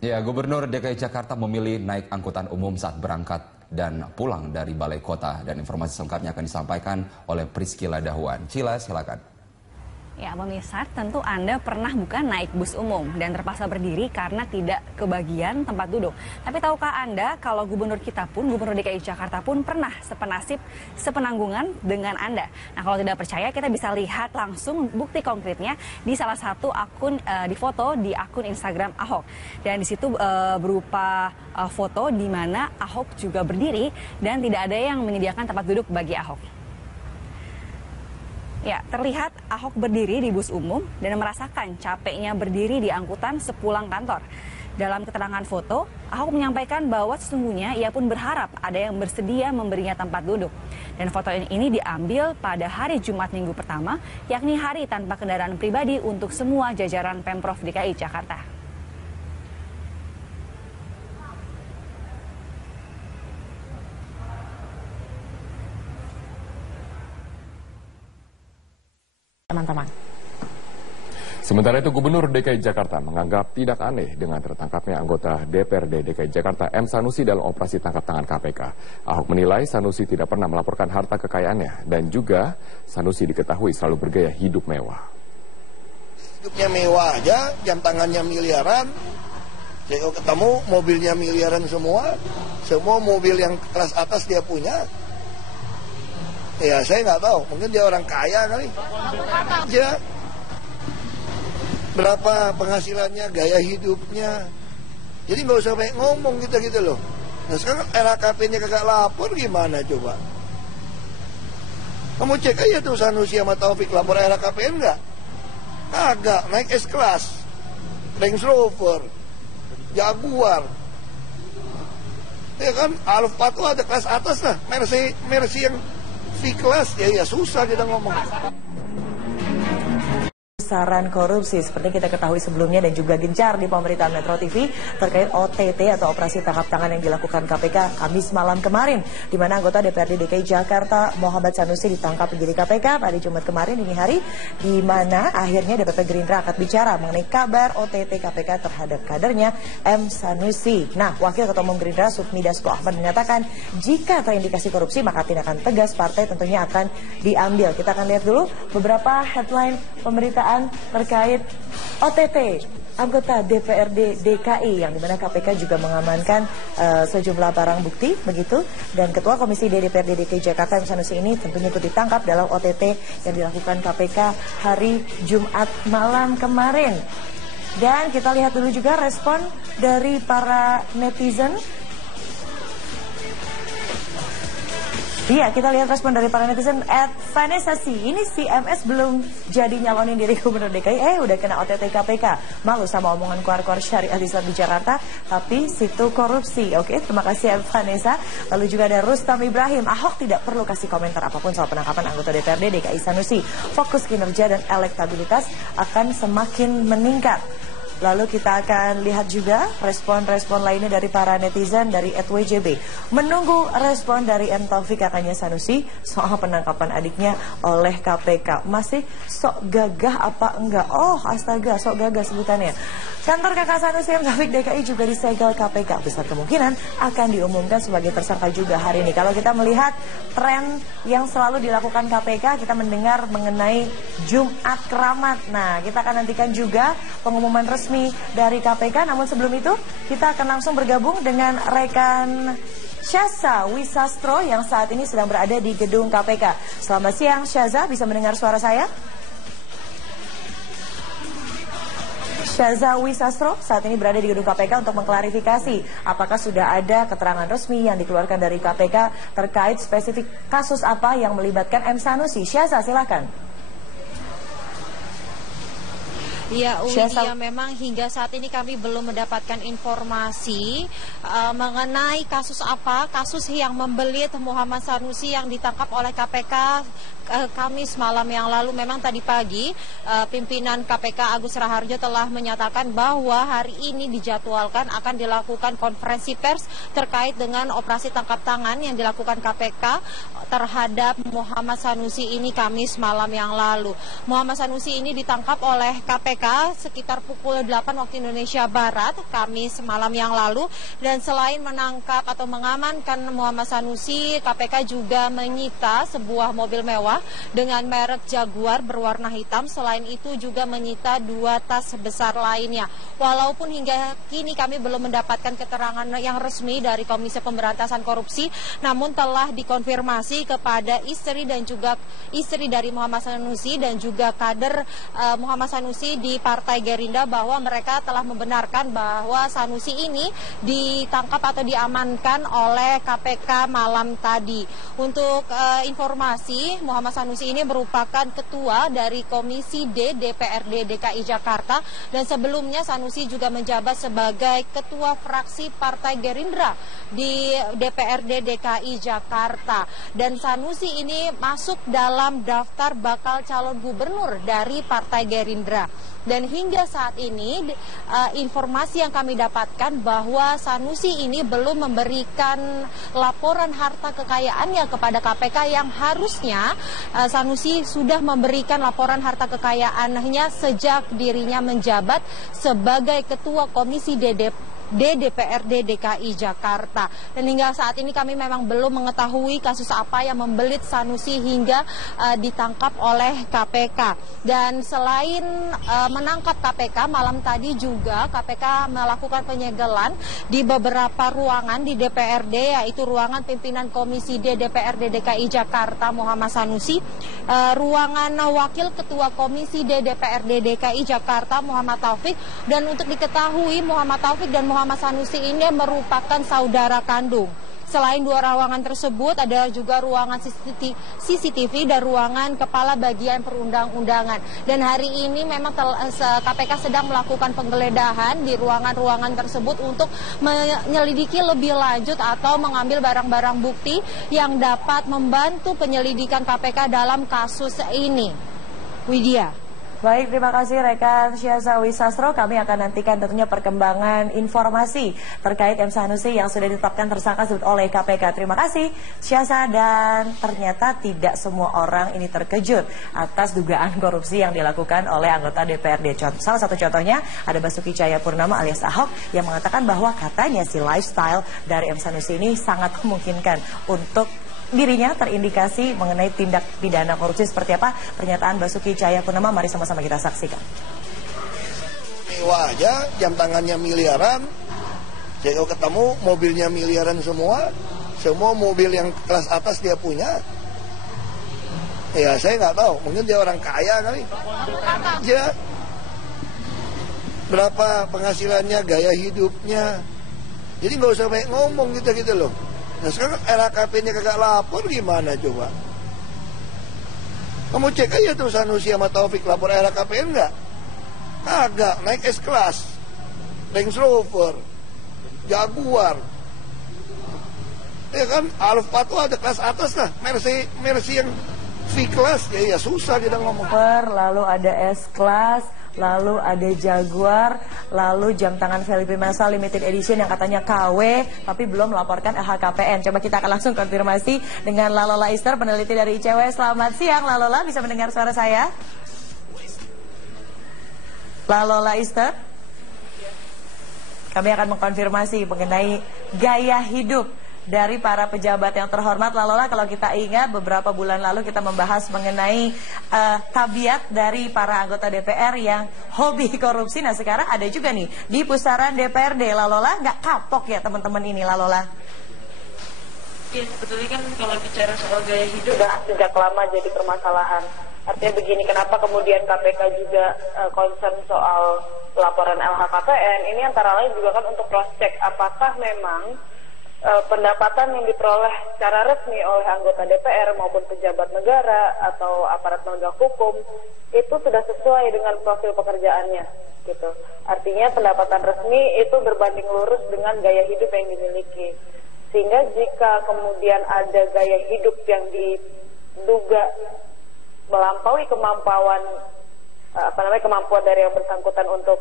Ya, Gubernur DKI Jakarta memilih naik angkutan umum saat berangkat dan pulang dari balai kota. Dan informasi selengkapnya akan disampaikan oleh Priscila Dahuan. Cila, silakan. Ya, pemirsa, tentu Anda pernah bukan naik bus umum dan terpaksa berdiri karena tidak kebagian tempat duduk. Tapi tahukah Anda kalau Gubernur kita pun, Gubernur DKI Jakarta pun pernah sepenasib, sepenanggungan dengan Anda. Nah, kalau tidak percaya kita bisa lihat langsung bukti konkretnya di salah satu akun, di foto di akun Instagram Ahok. Dan di situ berupa foto di mana Ahok juga berdiri dan tidak ada yang menyediakan tempat duduk bagi Ahok. Ya, terlihat Ahok berdiri di bus umum dan merasakan capeknya berdiri di angkutan sepulang kantor. Dalam keterangan foto, Ahok menyampaikan bahwa sesungguhnya ia pun berharap ada yang bersedia memberinya tempat duduk. Dan foto ini diambil pada hari Jumat minggu pertama, yakni hari tanpa kendaraan pribadi untuk semua jajaran Pemprov DKI Jakarta. Teman-teman. Sementara itu, Gubernur DKI Jakarta menganggap tidak aneh dengan tertangkapnya anggota DPRD DKI Jakarta M. Sanusi dalam operasi tangkap tangan KPK. Ahok menilai Sanusi tidak pernah melaporkan harta kekayaannya dan juga Sanusi diketahui selalu bergaya hidup mewah. Hidupnya mewah aja, jam tangannya miliaran. Saya ketemu mobilnya miliaran semua mobil yang kelas atas dia punya. Ya, saya nggak tahu, mungkin dia orang kaya kali. Ya, berapa penghasilannya, gaya hidupnya. Jadi nggak usah banyak ngomong gitu loh. Nah sekarang LHKP-nya kagak lapor gimana coba? Kamu cek aja tuh Sanusi sama Taufik lapor LHKPN nggak? Kagak, naik S-Class, Range Rover, Jaguar. Ya kan, Alphard tuh ada kelas atas lah, Mercy yang V-Class, ya susah kita ngomong. Besaran korupsi seperti kita ketahui sebelumnya dan juga gencar di pemberitaan Metro TV terkait OTT atau operasi tangkap tangan yang dilakukan KPK Kamis malam kemarin, di mana anggota DPRD DKI Jakarta Muhammad Sanusi ditangkap penyidik KPK pada Jumat kemarin dini hari, di mana akhirnya DPP Gerindra angkat bicara mengenai kabar OTT KPK terhadap kadernya M. Sanusi. Nah, Wakil Ketua Umum Gerindra Sufmi Dasko Ahmad mengatakan jika terindikasi korupsi maka tindakan tegas partai tentunya akan diambil. Kita akan lihat dulu beberapa headline pemberitaan terkait OTT anggota DPRD DKI yang dimana KPK juga mengamankan sejumlah barang bukti begitu, dan Ketua Komisi DPRD DKI Jakarta M. Sanusi ini tentunya ikut ditangkap dalam OTT yang dilakukan KPK hari Jumat malam kemarin. Dan kita lihat dulu juga respon dari para netizen. Iya, kita lihat respon dari para netizen. Vanessa sih, ini si MS belum jadi nyalonin diri Gubernur DKI, udah kena OTT KPK. Malu sama omongan keluar-keluar syariah Islam di Jakarta, tapi situ korupsi. Oke, terima kasih Vanessa. Lalu juga ada Rustam Ibrahim. Ahok tidak perlu kasih komentar apapun soal penangkapan anggota DPRD DKI Sanusi. Fokus kinerja dan elektabilitas akan semakin meningkat. Lalu kita akan lihat juga respon-respon lainnya dari para netizen dari @WJB. Menunggu respon dari M. Taufik kakaknya Sanusi soal penangkapan adiknya oleh KPK. Masih sok gagah apa enggak? Oh astaga, sok gagah sebutannya. Kantor kakak Sanusi M. Taufik DKI juga disegel KPK. Besar kemungkinan akan diumumkan sebagai tersangka juga hari ini. Kalau kita melihat tren yang selalu dilakukan KPK, kita mendengar mengenai Jumat Keramat. Nah, kita akan nantikan juga pengumuman resmi dari KPK. Namun sebelum itu kita akan langsung bergabung dengan rekan Syaza Wisastro yang saat ini sedang berada di gedung KPK. Selamat siang Syaza, bisa mendengar suara saya? Syaza Wisastro saat ini berada di gedung KPK untuk mengklarifikasi apakah sudah ada keterangan resmi yang dikeluarkan dari KPK terkait spesifik kasus apa yang melibatkan M. Sanusi. Syaza, silakan. Ya, Widya, memang hingga saat ini kami belum mendapatkan informasi mengenai kasus apa, kasus yang membelit Muhammad Sanusi yang ditangkap oleh KPK Kamis malam yang lalu. Memang tadi pagi pimpinan KPK Agus Raharjo telah menyatakan bahwa hari ini dijadwalkan akan dilakukan konferensi pers terkait dengan operasi tangkap tangan yang dilakukan KPK terhadap Muhammad Sanusi ini Kamis malam yang lalu. Muhammad Sanusi ini ditangkap oleh KPK KPK sekitar pukul 8 waktu Indonesia Barat, Kamis malam yang lalu. Dan selain menangkap atau mengamankan Muhammad Sanusi, KPK juga menyita sebuah mobil mewah dengan merek Jaguar berwarna hitam. Selain itu juga menyita 2 tas besar lainnya. Walaupun hingga kini kami belum mendapatkan keterangan yang resmi dari Komisi Pemberantasan Korupsi, namun telah dikonfirmasi kepada istri dan juga istri dari Muhammad Sanusi dan juga kader Muhammad Sanusi di Partai Gerindra bahwa mereka telah membenarkan bahwa Sanusi ini ditangkap atau diamankan oleh KPK malam tadi. Untuk informasi, Muhammad Sanusi ini merupakan ketua dari Komisi D DPRD DKI Jakarta dan sebelumnya Sanusi juga menjabat sebagai ketua fraksi Partai Gerindra di DPRD DKI Jakarta. Dan Sanusi ini masuk dalam daftar bakal calon gubernur dari Partai Gerindra. Dan hingga saat ini informasi yang kami dapatkan bahwa Sanusi ini belum memberikan laporan harta kekayaannya kepada KPK yang harusnya Sanusi sudah memberikan laporan harta kekayaannya sejak dirinya menjabat sebagai ketua Komisi DPRD DKI Jakarta. Dan hingga saat ini kami memang belum mengetahui kasus apa yang membelit Sanusi hingga ditangkap oleh KPK. Dan selain menangkap KPK, malam tadi juga KPK melakukan penyegelan di beberapa ruangan di DPRD, yaitu ruangan pimpinan Komisi D DPRD DKI Jakarta Muhammad Sanusi, ruangan wakil ketua Komisi D DPRD DKI Jakarta Muhammad Taufik. Dan untuk diketahui Muhammad Taufik dan Muhammad Sanusi ini merupakan saudara kandung. Selain 2 ruangan tersebut, ada juga ruangan CCTV dan ruangan kepala bagian perundang-undangan. Dan hari ini memang KPK sedang melakukan penggeledahan di ruangan-ruangan tersebut untuk menyelidiki lebih lanjut atau mengambil barang-barang bukti yang dapat membantu penyelidikan KPK dalam kasus ini. Widya. Baik, terima kasih rekan Syaza Wisastro. Kami akan nantikan tentunya perkembangan informasi terkait M. Sanusi yang sudah ditetapkan tersangka oleh KPK. Terima kasih Syaza. Dan ternyata tidak semua orang ini terkejut atas dugaan korupsi yang dilakukan oleh anggota DPRD. Salah satu contohnya ada Basuki Cahayapurnama alias Ahok yang mengatakan bahwa katanya si lifestyle dari M. Sanusi ini sangat memungkinkan untuk dirinya terindikasi mengenai tindak pidana korupsi. Seperti apa pernyataan Basuki Cahayapurnama? Mari sama-sama kita saksikan. Mewah aja, jam tangannya miliaran. Saya kalau ketemu mobilnya miliaran semua mobil yang kelas atas dia punya. Ya saya nggak tahu, mungkin dia orang kaya kali. Ya, berapa penghasilannya, gaya hidupnya. Jadi nggak usah banyak ngomong gitu loh. Nah sekarang LHKP-nya kagak lapor gimana coba? Kamu cek aja tuh Sanusi sama Taufik lapor LHKPN enggak? Kagak, naik S-Class, Range Rover, Jaguar. Ya kan, Alfa tuh ada kelas atas lah, Mercy yang V-Class, ya susah kita ngomong. Lalu ada S-Class, lalu ada Jaguar, lalu jam tangan Felipe Massa limited edition yang katanya KW tapi belum melaporkan LHKPN. Coba kita akan langsung konfirmasi dengan Lalola Ister, peneliti dari ICW. Selamat siang Lalola, bisa mendengar suara saya? Lalola Ister, kami akan mengkonfirmasi mengenai gaya hidup dari para pejabat yang terhormat. Lalola, kalau kita ingat beberapa bulan lalu kita membahas mengenai tabiat dari para anggota DPR yang hobi korupsi. Nah sekarang ada juga nih di pusaran DPRD. Lalola, nggak kapok ya teman-teman ini Lalola? Iya, sebetulnya kan kalau bicara soal gaya hidup sudah sejak lama jadi permasalahan. Artinya begini, kenapa kemudian KPK juga concern soal laporan LHKPN? Ini antara lain juga kan untuk cross check apakah memang pendapatan yang diperoleh secara resmi oleh anggota DPR maupun pejabat negara atau aparat penegak hukum itu sudah sesuai dengan profil pekerjaannya, gitu. Artinya pendapatan resmi itu berbanding lurus dengan gaya hidup yang dimiliki. Sehingga jika kemudian ada gaya hidup yang diduga melampaui kemampuan kemampuan dari yang bersangkutan untuk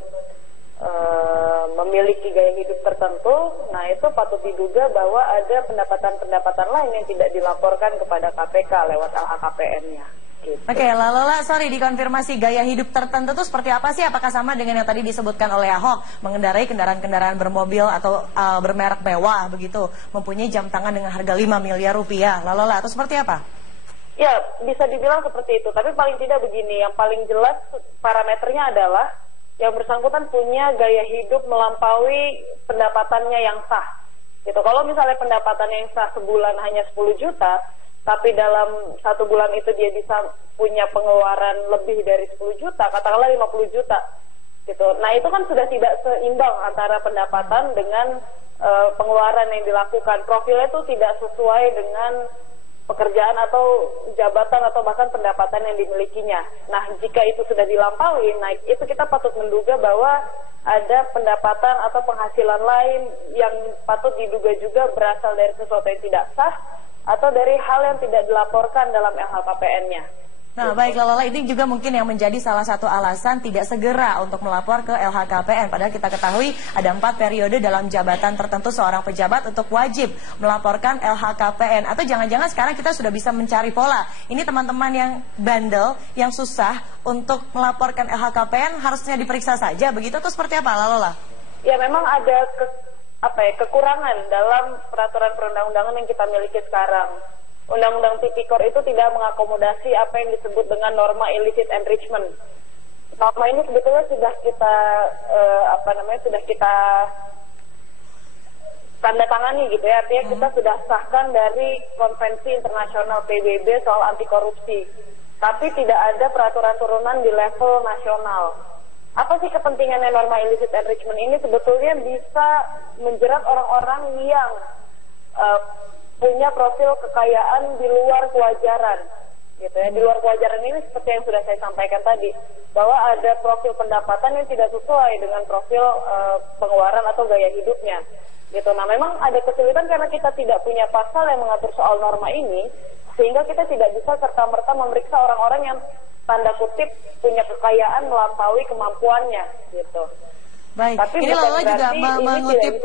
memiliki gaya hidup tertentu, nah itu patut diduga bahwa ada pendapatan-pendapatan lain yang tidak dilaporkan kepada KPK lewat LHKPN-nya. Gitu. Oke, Lalola, sorry dikonfirmasi gaya hidup tertentu itu seperti apa sih? Apakah sama dengan yang tadi disebutkan oleh Ahok, mengendarai kendaraan-kendaraan bermobil atau bermerek mewah begitu, mempunyai jam tangan dengan harga 5 miliar rupiah, Lalola, atau seperti apa? Ya, bisa dibilang seperti itu. Tapi paling tidak begini, yang paling jelas parameternya adalah yang bersangkutan punya gaya hidup melampaui pendapatannya yang sah. Gitu. Kalau misalnya pendapatannya yang sah sebulan hanya 10 juta, tapi dalam 1 bulan itu dia bisa punya pengeluaran lebih dari 10 juta, katakanlah 50 juta. Gitu. Nah, itu kan sudah tidak seimbang antara pendapatan dengan pengeluaran yang dilakukan. Profilnya itu tidak sesuai dengan pekerjaan atau jabatan atau bahkan pendapatan yang dimilikinya. Nah, jika itu sudah dilampaui, naik itu kita patut menduga bahwa ada pendapatan atau penghasilan lain yang patut diduga juga berasal dari sesuatu yang tidak sah atau dari hal yang tidak dilaporkan dalam LHKPN-nya. Nah, baik Lalola, ini juga mungkin yang menjadi salah satu alasan tidak segera untuk melapor ke LHKPN. Padahal kita ketahui ada 4 periode dalam jabatan tertentu seorang pejabat untuk wajib melaporkan LHKPN. Atau jangan-jangan sekarang kita sudah bisa mencari pola. Ini teman-teman yang bandel, yang susah untuk melaporkan LHKPN harusnya diperiksa saja, begitu atau seperti apa, Lalola? Ya, memang ada kekurangan dalam peraturan perundang-undangan yang kita miliki sekarang. Undang-undang Tipikor itu tidak mengakomodasi apa yang disebut dengan norma illicit enrichment. Norma ini sebetulnya sudah kita sudah kita tanda tangani gitu ya. Artinya kita sudah sahkan dari Konvensi Internasional PBB soal anti korupsi. Tapi tidak ada peraturan turunan di level nasional. Apa sih kepentingannya norma illicit enrichment ini? Sebetulnya bisa menjerat orang-orang yang punya profil kekayaan di luar kewajaran, gitu ya. Di luar kewajaran ini seperti yang sudah saya sampaikan tadi, bahwa ada profil pendapatan yang tidak sesuai dengan profil pengeluaran atau gaya hidupnya, gitu. Nah, memang ada kesulitan karena kita tidak punya pasal yang mengatur soal norma ini, sehingga kita tidak bisa serta-merta memeriksa orang-orang yang tanda kutip punya kekayaan melampaui kemampuannya, gitu. Baik, tapi ini Lalola juga mengutip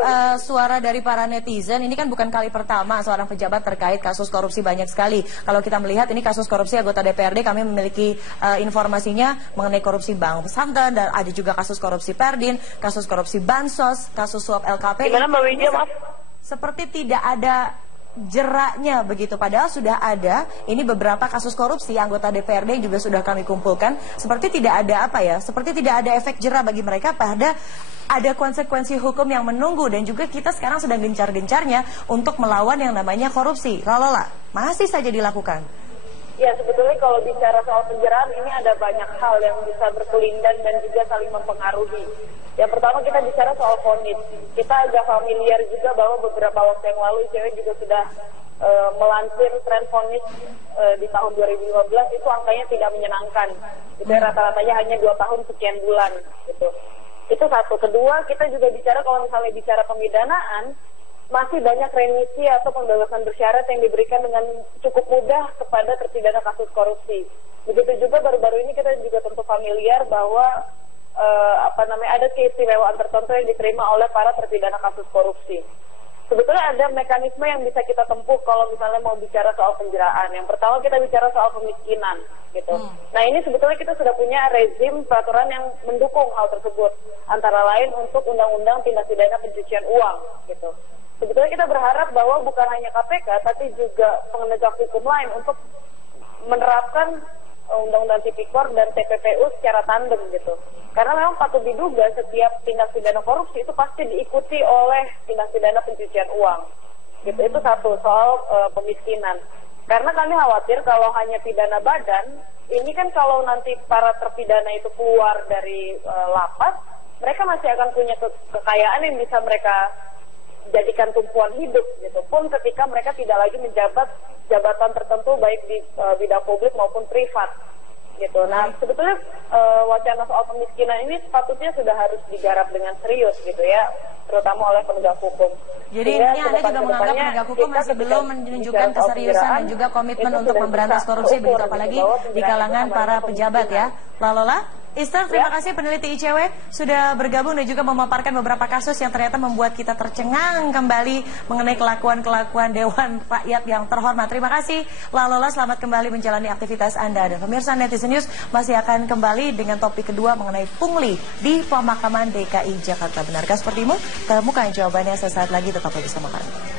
suara dari para netizen. Ini kan bukan kali pertama seorang pejabat terkait kasus korupsi banyak sekali. Kalau kita melihat ini kasus korupsi anggota DPRD, kami memiliki informasinya mengenai korupsi Bank Santen, dan ada juga kasus korupsi Perdin, kasus korupsi Bansos, kasus suap LKP. Gimana Mbak Widya, Mas? Seperti tidak ada jeraknya begitu, padahal sudah ada ini beberapa kasus korupsi anggota DPRD juga sudah kami kumpulkan, seperti tidak ada seperti tidak ada efek jera bagi mereka, pada ada konsekuensi hukum yang menunggu, dan juga kita sekarang sedang gencar-gencarnya untuk melawan yang namanya korupsi. Lalola, masih saja dilakukan. Ya, sebetulnya kalau bicara soal penjeraan ini ada banyak hal yang bisa berkelindan dan juga saling mempengaruhi. Yang pertama kita bicara soal vonis. Kita agak familiar juga bahwa beberapa waktu yang lalu ICW juga sudah melansir tren vonis di tahun 2015 itu angkanya tidak menyenangkan. Itu rata-ratanya hanya 2 tahun sekian bulan gitu. Itu satu. Kedua, kita juga bicara kalau misalnya bicara pemidanaan, masih banyak remisi atau pembebasan bersyarat yang diberikan dengan cukup mudah kepada terpidana kasus korupsi. Begitu juga baru-baru ini kita juga tentu familiar bahwa ada keistimewaan tertentu yang diterima oleh para terpidana kasus korupsi. Sebetulnya ada mekanisme yang bisa kita tempuh kalau misalnya mau bicara soal penjeraan. Yang pertama kita bicara soal kemiskinan, gitu. Nah, ini sebetulnya kita sudah punya rezim peraturan yang mendukung hal tersebut. Antara lain untuk Undang-Undang Tindak Pidana Pencucian Uang, gitu. Sebetulnya kita berharap bahwa bukan hanya KPK, tapi juga penegak hukum lain untuk menerapkan Undang-Undang Tipikor dan TPPU secara tandem gitu. Karena memang patut diduga setiap tindak pidana korupsi itu pasti diikuti oleh tindak pidana pencucian uang. Gitu. Itu satu soal pemiskinan. Karena kami khawatir kalau hanya pidana badan, ini kan kalau nanti para terpidana itu keluar dari lapas, mereka masih akan punya kekayaan yang bisa mereka jadikan tumpuan hidup gitu. Pun ketika mereka tidak lagi menjabat jabatan tertentu baik di bidang publik maupun privat gitu. Nah, sebetulnya wacana soal pemiskinan ini sepatutnya sudah harus digarap dengan serius gitu ya, terutama oleh penegak hukum. Jadi ini Anda juga menganggap penegak hukum masih belum menunjukkan keseriusan dan juga komitmen untuk memberantas korupsi, begitu apalagi di kalangan para pejabat ya, Lalola? Ister, terima kasih peneliti ICW sudah bergabung dan juga memaparkan beberapa kasus yang ternyata membuat kita tercengang kembali mengenai kelakuan-kelakuan Dewan Rakyat yang terhormat. Terima kasih Lalola, selamat kembali menjalani aktivitas Anda. Dan pemirsa Netizen News masih akan kembali dengan topik kedua mengenai pungli di Pemakaman DKI Jakarta. Benarkah seperti itu? Temukan jawabannya sesaat lagi, tetap bersama kami.